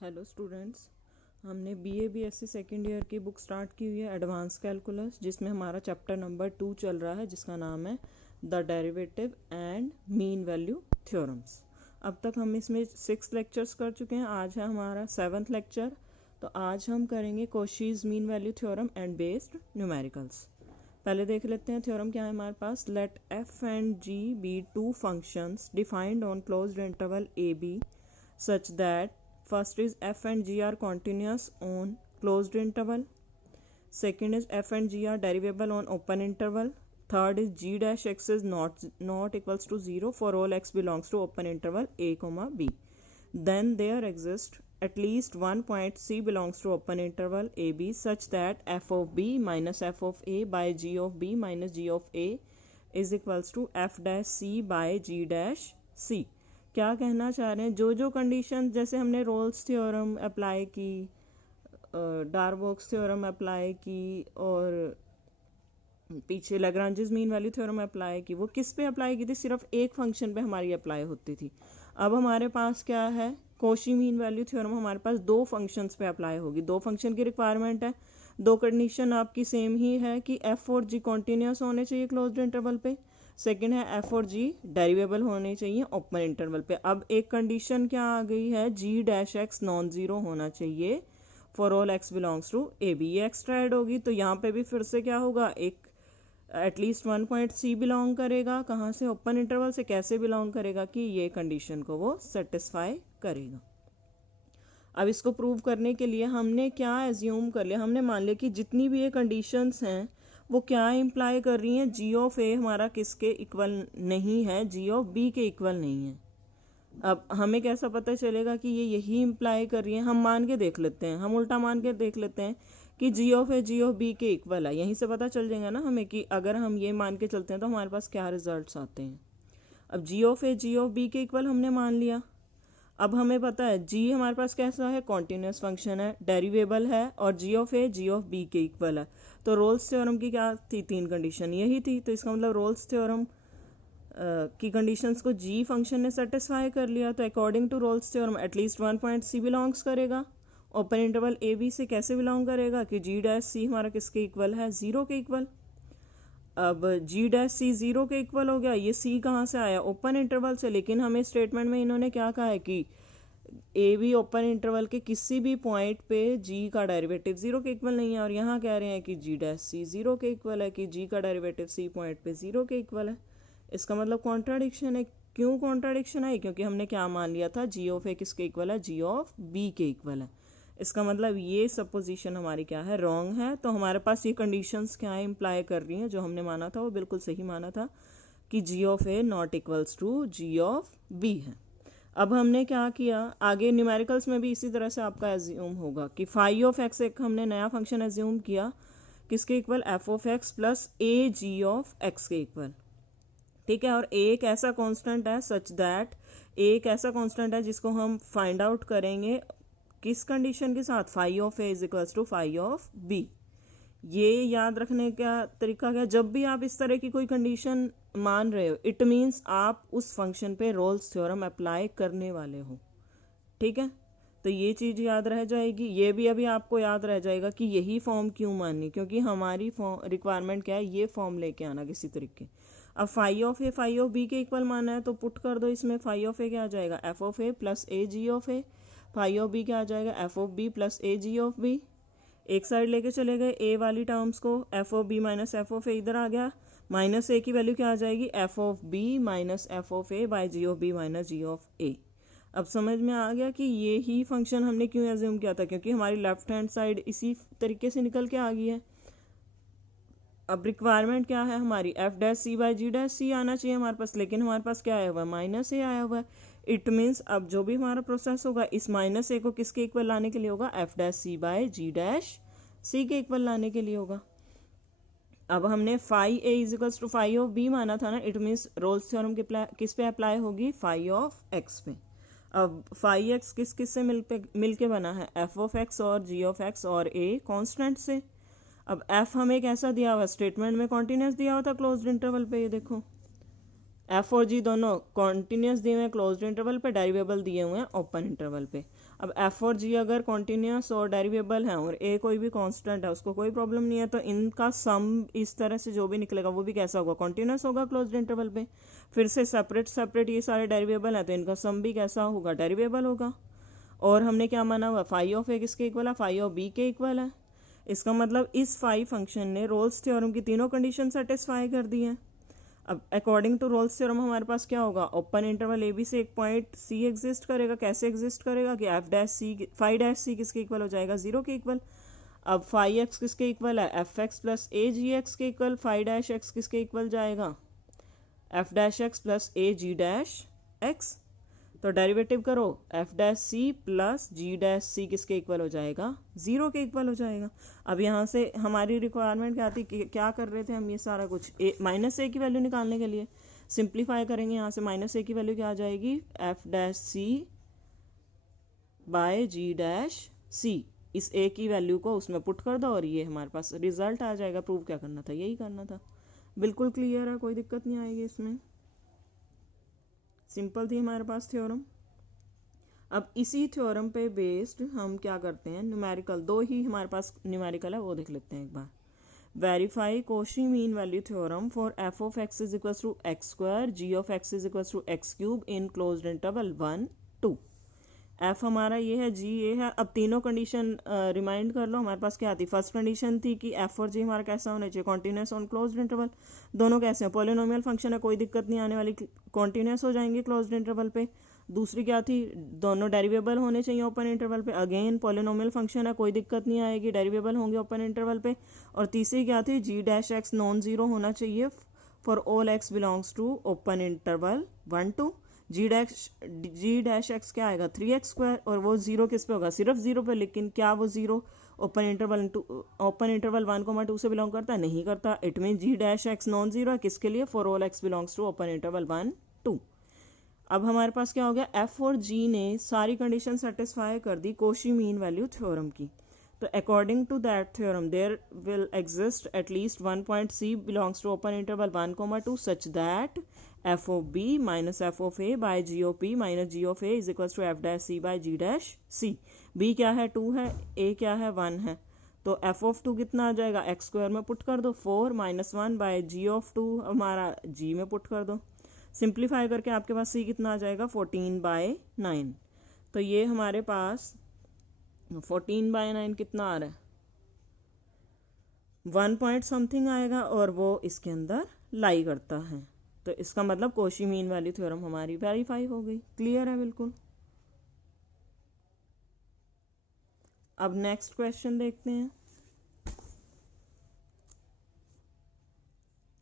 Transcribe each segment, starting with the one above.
Hello students, हमने BA BSc second year की book start की हुई है एडवांस कैलकुलस, जिसमें हमारा चैप्टर नंबर 2 चल रहा है, जिसका नाम है the derivative and mean value theorems. अब तक हम इसमें 6 लेक्चर्स कर चुके हैं। आज है हमारा 7th लेक्चर। तो आज हम करेंगे Cauchy's mean value theorem and based numericals. पहले देख लेते हैं थ्योरम क्या है हमारे पास। Let f and g be two functions defined on closed interval a b such that first is f and g are continuous on closed interval, second is f and g are derivable on open interval, third is g dash x is not equals to 0 for all x belongs to open interval a comma b. Then there exists at least one point c belongs to open interval a b such that f of b minus f of a by g of b minus g of a is equals to f dash c by g dash c. क्या कहना चाह रहे हैं, जो जो condition, जैसे हमने Rolle's theorem apply की, डार्बोक्स थ्योरम अप्लाई की और पीछे Lagrange's mean value theorem apply की, वो किस पे अप्लाई की थी? सिर्फ एक फंक्शन पे हमारी अप्लाई होती थी। अब हमारे पास क्या है, कोशी मीन वैल्यू थ्योरम हमारे पास दो फंक्शंस पे अप्लाई होगी। दो फंक्शन की रिक्वायरमेंट है, दो कंडीशन आपकी सेम ही है कि एफ और जी कॉन्टिन्यूस होने चाहिए क्लोज्ड इंटरवल पे, सेकेंड है एफ और जी डेरिवेबल होने चाहिए ओपन इंटरवल पे। अब एक कंडीशन क्या आ गई है, g dash x non zero होना चाहिए for all x belongs to a b. ये एक्स्ट्रा ऐड होगी, तो यहाँ पे भी फिर से क्या होगा, एक at least one point c belong करेगा। कहाँ से? ओपन इंटरवल से। कैसे बिलोंग करेगा कि ये कंडीशन को वो सेटिस्फाई करेगा। अब इसको प्रूव करने के लिए हमने क्या एज्यूम कर लिया, हमने मान लिया कि जितनी भी ये कंडीशंस हैं वो क्या इम्प्लाई कर रही हैं, जी ऑफ ए हमारा किसके इक्वल नहीं है, जी ऑफ बी के इक्वल नहीं है। अब हमें कैसा पता चलेगा कि ये यही इम्प्लाई कर रही है? हम मान के देख लेते हैं, हम उल्टा मान के देख लेते हैं कि g of a g of b के इक्वल है। यहीं से पता चल जाएगा ना हमें कि अगर हम ये मान के चलते हैं तो हमारे पास क्या रिजल्ट्स आते हैं। अब g of a g of b के इक्वल हमने मान लिया। अब हमें पता है जी हमारे पास कैसा है, कॉन्टिन्यूस फंक्शन है, डेरिवेबल है, और g of a g of b के इक्वल है। तो रोल्स थ्योरम की क्या थी, तीन कंडीशन यही थी। तो इसका मतलब रोल्स थ्योरम की कंडीशंस को जी फंक्शन ने सेटिस्फाई कर लिया। तो according to Rolle's theorem at least one point c belongs करेगा ओपन इंटरवल ए बी से। कैसे बिलोंग करेगा कि जी डैश सी हमारा किसके इक्वल है, जीरो के इक्वल। अब जी डैश सी जीरो के इक्वल हो गया, ये सी कहाँ से आया, ओपन इंटरवल से। लेकिन हमें स्टेटमेंट में इन्होंने क्या कहा है कि ए बी ओपन इंटरवल के किसी भी पॉइंट पे जी का डेरिवेटिव जीरो के इक्वल नहीं है, और यहाँ कह रहे हैं कि जी डैश सी जीरो के इक्वल है, कि जी का डेरिवेटिव सी पॉइंट पे जीरो के इक्वल है। इसका मतलब कॉन्ट्राडिक्शन है। क्यों कॉन्ट्राडिक्शन आई? क्योंकि हमने क्या मान लिया था, जी ऑफ ए किसके इक्वल है, जी ऑफ बी के इक्वल है। इसका मतलब ये सपोजिशन हमारी क्या है, रॉन्ग है। तो हमारे पास ये कंडीशंस क्या है इम्प्लाई कर रही हैं, जो हमने माना था वो बिल्कुल सही माना था कि g of a not equals to g of b है। अब हमने क्या किया, आगे न्यूमेरिकल्स में भी इसी तरह से आपका एज्यूम होगा कि फाई ऑफ एक्स एक हमने नया फंक्शन एज्यूम किया, किसके equal, f of x plus a g of x के इक्वल। ठीक है, और एक ऐसा कांस्टेंट है सच दैट, एक ऐसा कांस्टेंट है जिसको हम फाइंड आउट करेंगे किस कंडीशन के साथ, phi of a is equals to phi of b. ये याद रखने का तरीका क्या, जब भी आप इस तरह की कोई कंडीशन मान रहे हो, इट मीन्स आप उस फंक्शन पे रोल्स थ्योरम अप्लाई करने वाले हो। ठीक है, तो ये चीज़ याद रह जाएगी। ये भी अभी आपको याद रह जाएगा कि यही फॉर्म क्यों माननी, क्योंकि हमारी फॉर्म रिक्वायरमेंट क्या है, ये फॉर्म लेके आना किसी तरीके। अब phi of a phi of b के इक्वल माना है, तो पुट कर दो इसमें। फाई ऑफ ए क्या आ जाएगा, f of a plus a g of a. Phi of b क्या आ जाएगा, f of b plus a g of b. एक साइड लेके चले गए ए वाली टर्म्स को, f of b minus f of a इधर आ गया, माइनस ए की वैल्यू क्या आ जाएगी, f of b minus f of a by g of b minus g of a. अब समझ में आ गया कि ये ही फंक्शन हमने क्यों एज्यूम किया था, क्योंकि हमारी लेफ्ट हैंड साइड इसी तरीके से निकल के आ गई है। अब रिक्वायरमेंट क्या है हमारी, f dash c by g dash c आना चाहिए हमारे पास, लेकिन हमारे पास क्या आया हुआ है, माइनस ए आया हुआ है। इट मीन्स अब जो भी हमारा प्रोसेस होगा, इस माइनस ए को किसके इक्वल लाने के लिए होगा, f dash c by g dash c के इक्वल लाने के लिए होगा। अब हमने phi a is equals to phi of b माना था ना, इट मीन्स रोल्स थ्योरम किस पे अप्लाई होगी, फाई ऑफ एक्स पे। अब फाई एक्स किस किस से मिल के बना है, एफ ऑफ एक्स और जी ऑफ एक्स और ए कांस्टेंट से। अब एफ हमें कैसा दिया हुआ, स्टेटमेंट में कॉन्टिन्यूस दिया हुआ था क्लोज्ड इंटरवल पे, ये देखो एफ और जी दोनों कॉन्टिन्यूस दिए हुए हैं क्लोज्ड इंटरवल पे, डेरिवेबल दिए हुए हैं ओपन इंटरवल पे। अब एफ और जी अगर कॉन्टिन्यूस और डेरिवेबल हैं और ए कोई भी कांस्टेंट है, उसको कोई प्रॉब्लम नहीं है, तो इनका सम इस तरह से जो भी निकलेगा वो भी कैसा होगा, कॉन्टिन्यूस होगा क्लोज्ड इंटरवल पे। फिर से सेपरेट सेपरेट ये सारे डेरिवेबल हैं तो इनका सम भी कैसा होगा, डेरिवेबल होगा। और हमने क्या माना हुआ, फाई ऑफ ए किसके इक्वल है, फाई ऑफ बी के इक्वल है। इसका मतलब इस फाई फंक्शन ने रोल्स थ्योरम की तीनों कंडीशन सेटिस्फाई कर दी है। अब अकॉर्डिंग टू रोल्स थ्योरम हमारे पास क्या होगा, ओपन इंटरवल ए बी से एक पॉइंट सी एग्जिस्ट करेगा। कैसे एग्जिस्ट करेगा कि एफ डैश सी, फाई डैश सी किसके इक्वल हो जाएगा, 0 के इक्वल। अब फाई एक्स किसके इक्वल है, F x plus a ji x के इक्वल। फाई डैश एक्स किसके इक्वल जाएगा, F dash x plus a ji dash x. तो डेरिवेटिव करो, एफ डैश सी प्लस जी डैश सी किसके इक्वल हो जाएगा, 0 के इक्वल हो जाएगा। अब यहाँ से हमारी रिक्वायरमेंट क्या थी, क्या कर रहे थे हम, ये सारा कुछ माइनस ए की वैल्यू निकालने के लिए सिंप्लीफाई करेंगे। यहाँ से माइनस ए की वैल्यू क्या आ जाएगी, F dash c by g dash सी। इस ए की वैल्यू को उसमें पुट कर दो और ये हमारे पास रिजल्ट आ जाएगा। प्रूव क्या करना था, यही करना था। बिल्कुल क्लियर है, कोई दिक्कत नहीं आएगी इसमें, सिंपल थी हमारे पास थ्योरम। अब इसी थ्योरम पे बेस्ड हम क्या करते हैं, न्यूमेरिकल, दो ही हमारे पास न्यूमेरिकल है वो देख लेते हैं एक बार। Verify Cauchy mean value theorem for f of x is equal to x square, g of x is equal to x cube in closed interval 1 2। F हमारा ये है, जी ये है। अब तीनों कंडीशन रिमाइंड कर लो, हमारे पास क्या थी, फर्स्ट कंडीशन थी कि एफ और जी हमारा कैसा होना चाहिए, कॉन्टिन्यूस ऑन क्लोज्ड इंटरवल। दोनों कैसे हैं, पॉलिनोमियल फंक्शन है, कोई दिक्कत नहीं आने वाली, कॉन्टिन्यूस हो जाएंगे क्लोज्ड इंटरवल पे। दूसरी क्या थी, दोनों डेरिवेबल होने चाहिए ओपन इंटरवल पे, अगेन पॉलिनोमियल फंक्शन है, कोई दिक्कत नहीं आएगी, डेरिवेबल होंगे ओपन इंटरवल पे। और तीसरी क्या थी, g dash x non zero होना चाहिए for all x belongs to open interval 1 2। G dash x क्या आएगा, 3x स्क्वायर, और वो जीरो किस पे होगा, सिर्फ जीरो पे। लेकिन क्या वो जीरो ओपन इंटरवल 1 2 से बिलोंग करता है, नहीं करता। It mean g dash x non zero है किसके लिए, for all x belongs to open interval 1 2। अब हमारे पास क्या हो गया, एफ और जी ने सारी कंडीशन सेटिस्फाई कर दी कॉची मीन वैल्यू थ्योरम की। तो according to that theorem there will exist at least one point c belongs to open interval 1 2 such that f of b minus f of a by g of p minus g of a is equal to f dash c by g dash c. B क्या है, 2 है, ए क्या है, 1 है। तो F of 2 कितना आ जाएगा, x square में पुट कर दो, 4 माइनस 1 बाय जी ऑफ 2 हमारा जी में पुट कर दो। सिंप्लीफाई करके आपके पास सी कितना आ जाएगा, 14/9। तो ये हमारे पास 14/9 कितना आ रहा है, 1 पॉइंट समथिंग आएगा, और वो इसके अंदर लाई करता है। तो इसका मतलब कॉची मीन वैल्यू थ्योरम हमारी वेरीफाई हो गई। क्लियर है बिल्कुल। अब नेक्स्ट क्वेश्चन देखते हैं।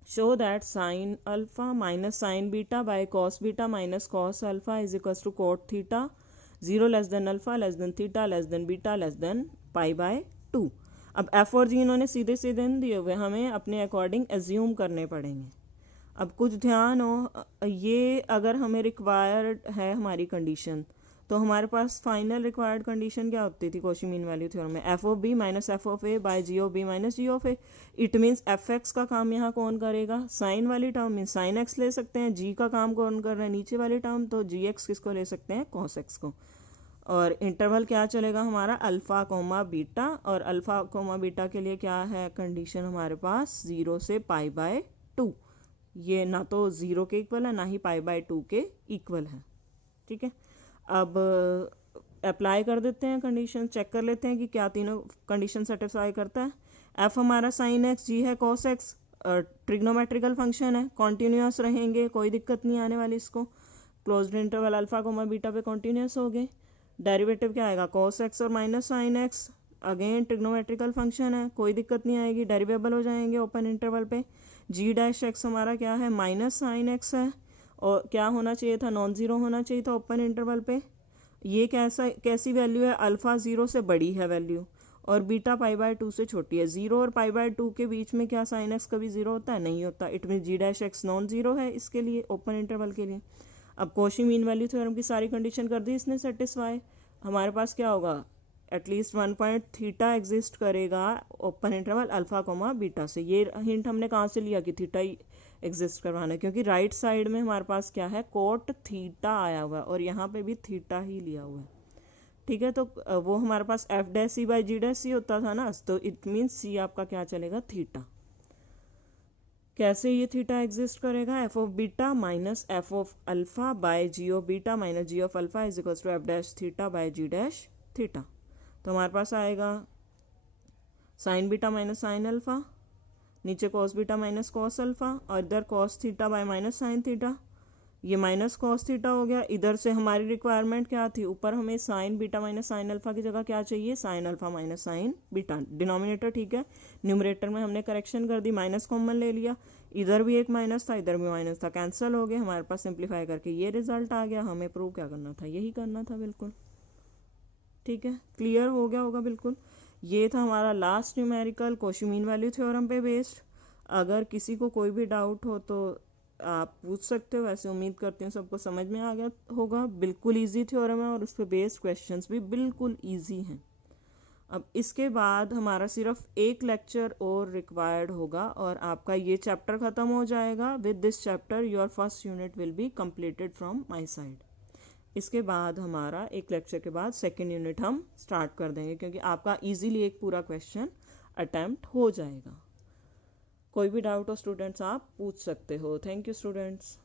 show that sin alpha minus sin beta by cos beta minus cos alpha is equals to cot theta 0 less than alpha less than theta less than beta less than pi by 2। अब F और जी इन्होंने सीधे सीधे दिए हुए, हमें अपने according assume करने पड़ेंगे। अब कुछ ध्यान हो, ये अगर हमें रिक्वायर्ड है हमारी कंडीशन, तो हमारे पास फाइनल रिक्वायर्ड कंडीशन क्या होती थी कॉची मीन वैल्यू थ्योरम में, f of b minus f of a by g of b minus g of a. It means f x का काम यहाँ कौन करेगा, साइन वाली टर्म में साइन एक्स ले सकते हैं, जी का काम कौन कर रहा है, नीचे वाली टर्म, तो जी एक्स किसको ले सकते हैं, कॉस एक्स को। और इंटरवल क्या चलेगा हमारा, अल्फा कोमा बीटा, और अल्फा कोमा बीटा के लिए क्या है कंडीशन हमारे पास, 0 से पाई बाय 2। ये ना तो 0 के इक्वल है ना ही पाई बाय 2 के इक्वल है। ठीक है, अब अप्लाई कर देते हैं कंडीशन, चेक कर लेते हैं कि क्या तीनों कंडीशन सेटिस्फाई करता है। एफ हमारा साइन एक्स, जी है कॉस एक्स, ट्रिग्नोमेट्रिकल फंक्शन है, कॉन्टिन्यूस रहेंगे, कोई दिक्कत नहीं आने वाली इसको। Closed interval alpha comma beta पे कॉन्टिन्यूस हो गए। डेरिवेटिव क्या आएगा, कॉस एक्स और minus sine x, again trigonometrical function है, कोई दिक्कत नहीं आएगी, डेरिवेबल हो जाएंगे ओपन इंटरवल पे। जी डैश एक्स हमारा क्या है, माइनस साइन एक्स है, और क्या होना चाहिए था, नॉन जीरो होना चाहिए था ओपन इंटरवल पे। ये कैसी वैल्यू है, अल्फा 0 से बड़ी है वैल्यू, और बीटा पाई बाय 2 से छोटी है। 0 और पाई बाय 2 के बीच में क्या साइन एक्स कभी 0 होता है, नहीं होता। It mean g dash x non zero है इसके लिए ओपन इंटरवल के लिए। अब कॉची मीन वैल्यू थ्योरम की सारी कंडीशन कर दी इसने सेटिस्फाई। हमारे पास क्या होगा, एटलीस्ट 1 पॉइंट थीटा एग्जिस्ट करेगा open interval alpha comma beta से। ये हिंट हमने कहाँ से लिया कि थीटा ही एग्जिस्ट करवाना है, क्योंकि राइट साइड में हमारे पास क्या है, कोट थीटा आया हुआ है और यहाँ पे भी थीटा ही लिया हुआ है। ठीक है, तो वो हमारे पास f dash c by g dash c होता था ना, तो इट मीन्स सी आपका क्या चलेगा, थीटा। कैसे ये थीटा एग्जिस्ट करेगा, f of beta minus f of alpha by g of beta minus g of alpha is equal to f dash theta by g dash theta. तो हमारे पास आएगा sine beta minus sine alpha, नीचे cos beta minus cos alpha और इधर cos theta by minus sine theta, ये minus cos theta हो गया। इधर से हमारी रिक्वायरमेंट क्या थी, ऊपर हमें sign beta minus sine alpha की जगह क्या चाहिए, sine alpha minus sign beta. Denominator ठीक है, न्यूमरेटर में हमने करेक्शन कर दी, माइनस कॉमन ले लिया, इधर भी एक माइनस था इधर भी माइनस था, कैंसिल हो गए, हमारे पास सिंप्लीफाई करके ये रिजल्ट आ गया। हमें प्रूव क्या करना था, यही करना था बिल्कुल। ठीक है, क्लियर हो गया होगा बिल्कुल। ये था हमारा last numerical Cauchy mean value theorem पे बेस्ड। अगर किसी को कोई भी डाउट हो तो आप पूछ सकते हो, वैसे उम्मीद करती हूँ सबको समझ में आ गया होगा। बिल्कुल इजी थ्योरम है और उस पर बेस्ड क्वेश्चंस भी बिल्कुल इजी हैं। अब इसके बाद हमारा सिर्फ एक लेक्चर और रिक्वायर्ड होगा और आपका ये चैप्टर ख़त्म हो जाएगा। With this chapter your first unit will be completed from my side. इसके बाद हमारा एक लेक्चर के बाद सेकेंड यूनिट हम स्टार्ट कर देंगे, क्योंकि आपका इजीली एक पूरा क्वेश्चन अटेम्प्ट हो जाएगा। कोई भी डाउट हो स्टूडेंट्स आप पूछ सकते हो। Thank you students.